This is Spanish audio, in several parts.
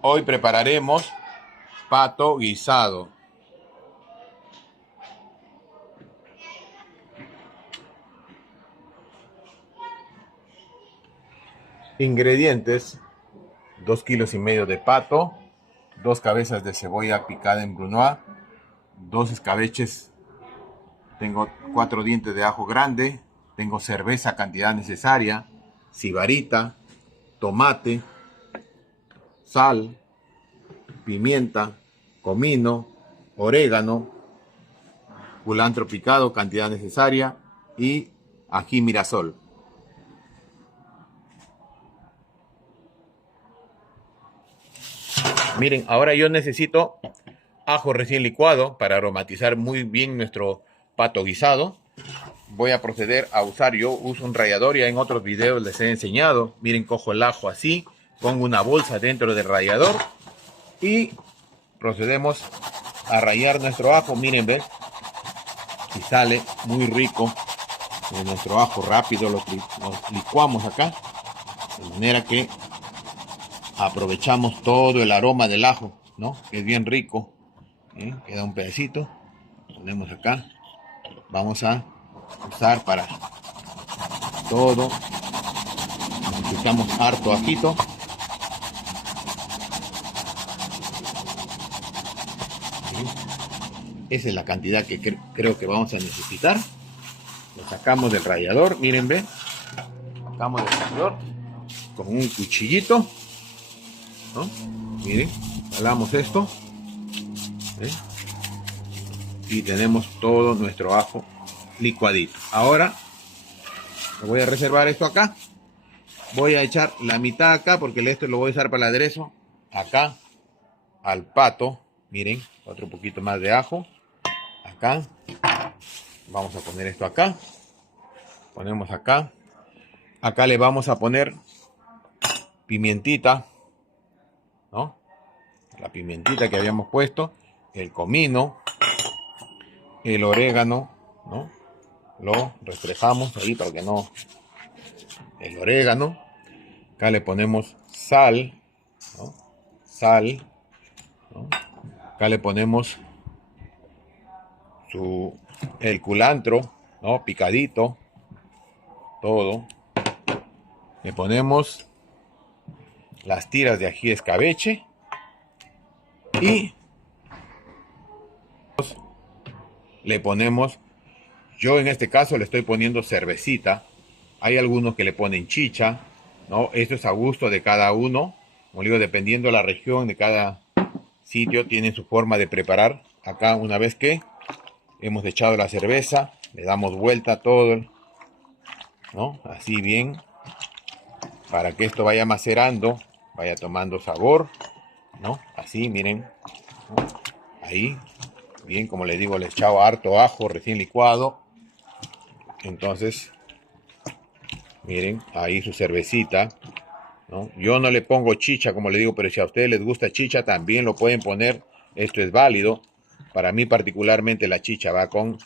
Hoy prepararemos pato guisado. Ingredientes: 2,5 kilos de pato, 2 cabezas de cebolla picada en brunoise, 2 escabeches, tengo 4 dientes de ajo grande, tengo cerveza cantidad necesaria, sibarita, tomate, sal, pimienta, comino, orégano, culantro picado cantidad necesaria y ají mirasol. Miren, ahora yo necesito ajo recién licuado para aromatizar muy bien nuestro pato guisado. Voy a proceder a usar, yo uso un rallador, ya en otros videos les he enseñado. Miren, cojo el ajo así, pongo una bolsa dentro del rallador y procedemos a rallar nuestro ajo. Miren, ven, y sale muy rico nuestro ajo. Rápido lo licuamos acá, de manera que aprovechamos todo el aroma del ajo, ¿no? Que es bien rico. Queda un pedacito, ponemos acá. Vamos a usar para todo. Necesitamos harto ajito. Esa es la cantidad que creo que vamos a necesitar. Lo sacamos del rallador, miren, ve. Sacamos del rallador con un cuchillito, ¿no? Miren, jalamos esto, ¿eh? Y tenemos todo nuestro ajo licuadito. Ahora voy a reservar esto acá. Voy a echar la mitad acá porque esto lo voy a usar para el aderezo. Acá al pato, miren, otro poquito más de ajo. Acá vamos a poner esto acá. Ponemos acá. Acá le vamos a poner pimientita, ¿no? La pimientita que habíamos puesto, el comino, el orégano, ¿no? Lo refrescamos ahí para que no... El orégano. Acá le ponemos sal, ¿no? Sal, ¿no? Acá le ponemos el culantro, ¿no? Picadito, todo. Le ponemos las tiras de ají escabeche y le ponemos, yo en este caso le estoy poniendo cervecita. Hay algunos que le ponen chicha, ¿no? Esto es a gusto de cada uno. Como digo, dependiendo de la región, de cada sitio, tienen su forma de preparar. Acá, una vez que hemos echado la cerveza, le damos vuelta a todo, ¿no? Así bien, para que esto vaya macerando, vaya tomando sabor, ¿no? Así, miren, ¿no? Ahí, bien, como les digo, le he echado harto ajo recién licuado. Entonces, miren, ahí su cervecita, ¿no? Yo no le pongo chicha, como le digo, pero si a ustedes les gusta chicha, también lo pueden poner. Esto es válido. Para mí particularmente la chicha va con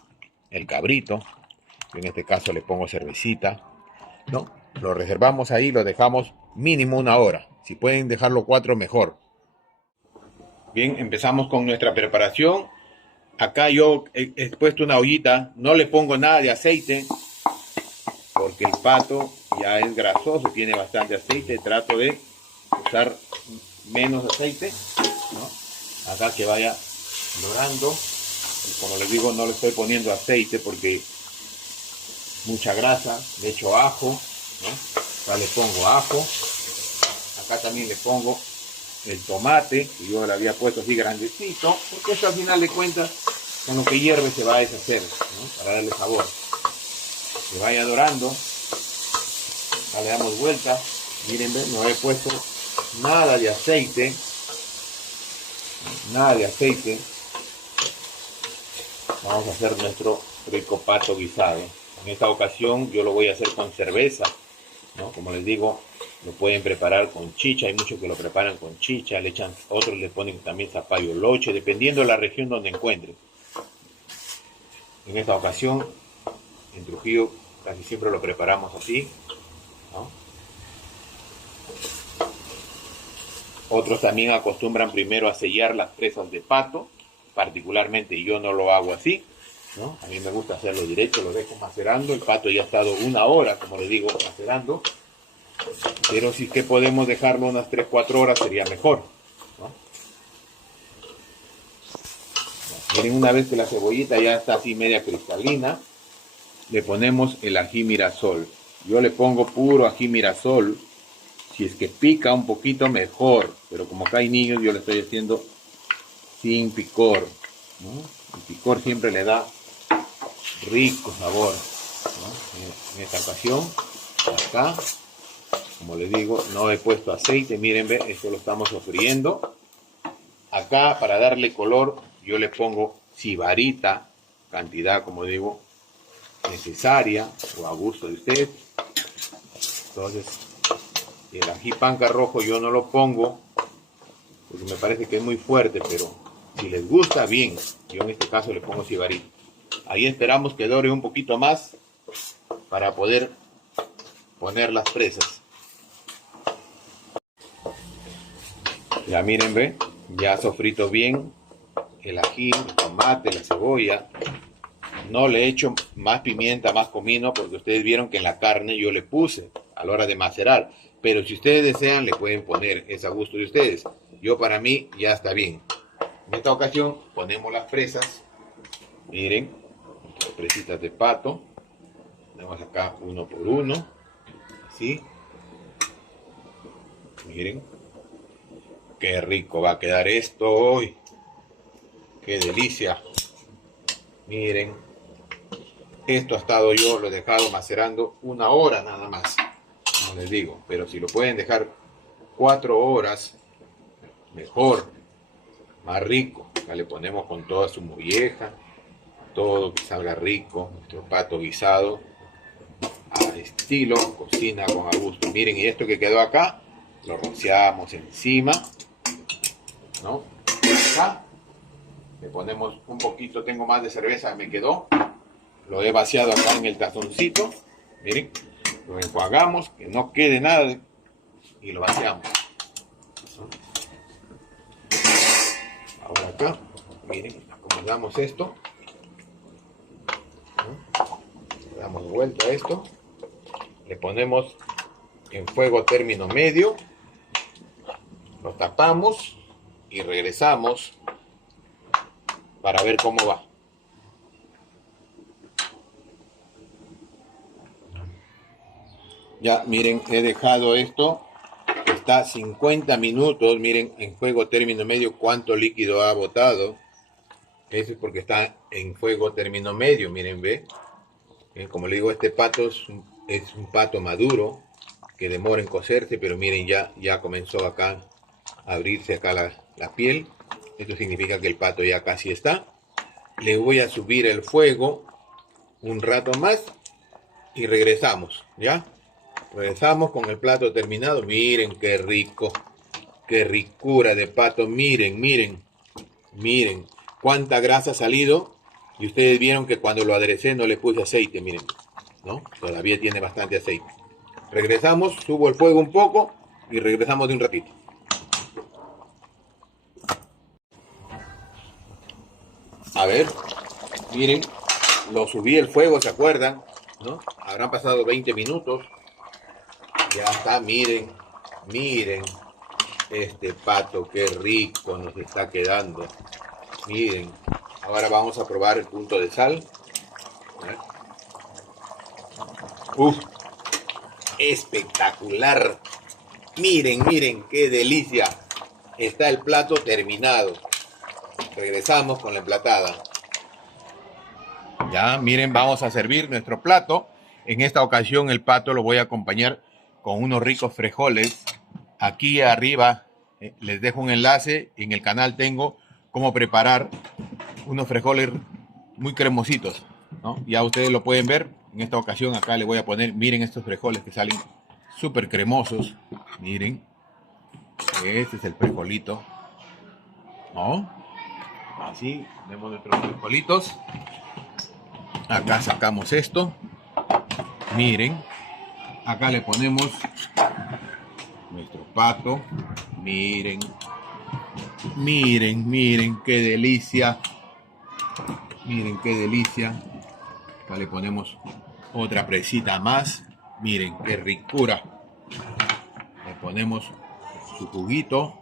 el cabrito. En este caso le pongo cervecita, ¿no? Lo reservamos ahí, lo dejamos mínimo 1 hora. Si pueden dejarlo 4, mejor. Bien, empezamos con nuestra preparación. Acá yo he puesto una ollita, no le pongo nada de aceite, porque el pato ya es grasoso, tiene bastante aceite. Trato de usar menos aceite, ¿no? Acá que vaya dorando. Y como les digo, no le estoy poniendo aceite porque mucha grasa. Le echo ajo, ¿no? Acá le pongo ajo. Acá también le pongo el tomate, que yo le había puesto así grandecito, porque esto al final de cuentas, con lo que hierve se va a deshacer, ¿no? Para darle sabor. Que vaya dorando. Acá le damos vuelta. Miren, no he puesto nada de aceite. Nada de aceite. Vamos a hacer nuestro rico pato guisado. En esta ocasión yo lo voy a hacer con cerveza, ¿no? Como les digo, lo pueden preparar con chicha. Hay muchos que lo preparan con chicha. Le echan, otros le ponen también zapallo loche, dependiendo de la región donde encuentren. En esta ocasión, en Trujillo, casi siempre lo preparamos así, ¿no? Otros también acostumbran primero a sellar las presas de pato. Particularmente yo no lo hago así, ¿no? A mí me gusta hacerlo directo, lo dejo macerando. El pato ya ha estado 1 hora, como les digo, macerando. Pero si es que podemos dejarlo unas 3-4 horas sería mejor, ¿no? Miren, una vez que la cebollita ya está así media cristalina, le ponemos el ají mirasol. Yo le pongo puro ají mirasol. Si es que pica un poquito mejor, pero como acá hay niños yo le estoy haciendo sin picor, ¿no? El picor siempre le da rico sabor, ¿no? En esta ocasión, acá, como les digo, no he puesto aceite. Miren, ve, esto lo estamos sofriendo. Acá, para darle color, yo le pongo sibarita, cantidad, como digo, necesaria o a gusto de ustedes. Entonces, el ají panca rojo yo no lo pongo porque me parece que es muy fuerte, pero si les gusta, bien. Yo en este caso le pongo sibarita. Ahí esperamos que dore un poquito más para poder poner las presas. Ya miren, ve, ya sofrito bien el ají, el tomate, la cebolla. No le he hecho más pimienta, más comino, porque ustedes vieron que en la carne yo le puse a la hora de macerar. Pero si ustedes desean, le pueden poner, es a gusto de ustedes. Yo, para mí, ya está bien. En esta ocasión ponemos las presas. Miren, las presitas de pato. Ponemos acá uno por uno. Así. Miren. Qué rico va a quedar esto hoy. Qué delicia. Miren. Esto ha estado, yo lo he dejado macerando 1 hora nada más, como les digo. Pero si lo pueden dejar 4 horas, mejor, más rico. Acá le ponemos con toda su molleja, todo que salga rico, nuestro pato guisado, a estilo cocina con a gusto. Miren, y esto que quedó acá, lo rociamos encima, ¿no? Acá le ponemos un poquito, tengo más de cerveza, me quedó. Lo he vaciado acá en el tazoncito. Miren, lo enjuagamos, que no quede nada y lo vaciamos. Ahora acá, miren, acomodamos esto. Le damos vuelta a esto. Le ponemos en fuego término medio. Lo tapamos y regresamos para ver cómo va. Ya, miren, he dejado esto, está 50 minutos, miren, en fuego término medio cuánto líquido ha botado. Eso es porque está en fuego término medio, miren, ve. Como le digo, este pato es un pato maduro, que demora en cocerse, pero miren, ya comenzó acá a abrirse acá la piel. Esto significa que el pato ya casi está. Le voy a subir el fuego un rato más y regresamos, ¿ya? Regresamos con el plato terminado. Miren qué rico, qué ricura de pato. Miren, miren, miren cuánta grasa ha salido. Y ustedes vieron que cuando lo aderecé no le puse aceite, miren, ¿no? Todavía tiene bastante aceite. Regresamos, subo el fuego un poco y regresamos de un ratito. A ver, miren, lo subí el fuego, ¿se acuerdan? ¿No? Habrán pasado 20 minutos. Ya está, miren, miren, este pato, qué rico nos está quedando. Miren, ahora vamos a probar el punto de sal. Uf, espectacular. Miren, miren, qué delicia. Está el plato terminado. Regresamos con la emplatada. Ya, miren, vamos a servir nuestro plato. En esta ocasión el pato lo voy a acompañar con unos ricos frijoles. Aquí arriba les dejo un enlace. En el canal tengo cómo preparar unos frijoles muy cremositos, ¿no? Ya ustedes lo pueden ver. En esta ocasión acá le voy a poner, miren estos frijoles que salen súper cremosos. Miren, este es el frijolito, ¿no? Así, vemos nuestros frijolitos. Acá sacamos esto. Miren, acá le ponemos nuestro pato, Miren, miren, miren qué delicia. Miren qué delicia. Acá le ponemos otra presita más. Miren qué ricura. Le ponemos su juguito.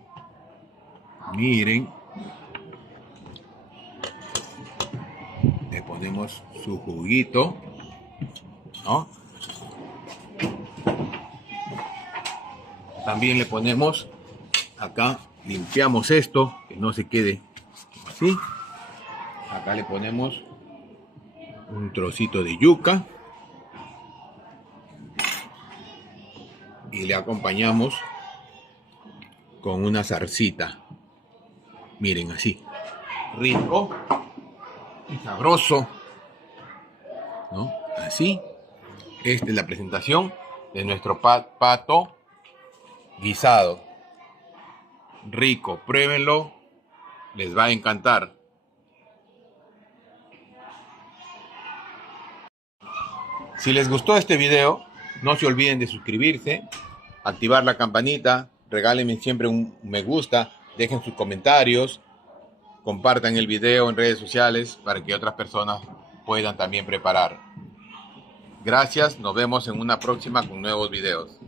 Miren. Le ponemos su juguito, ¿no? También le ponemos acá, limpiamos esto, que no se quede así. Acá le ponemos un trocito de yuca y le acompañamos con una zarcita. Miren, así, rico y sabroso, ¿no? Así. Esta es la presentación de nuestro pato guisado. Rico, pruébenlo, les va a encantar. Si les gustó este video, no se olviden de suscribirse, activar la campanita, regálenme siempre un me gusta, dejen sus comentarios, compartan el video en redes sociales para que otras personas puedan también preparar. Gracias, nos vemos en una próxima con nuevos videos.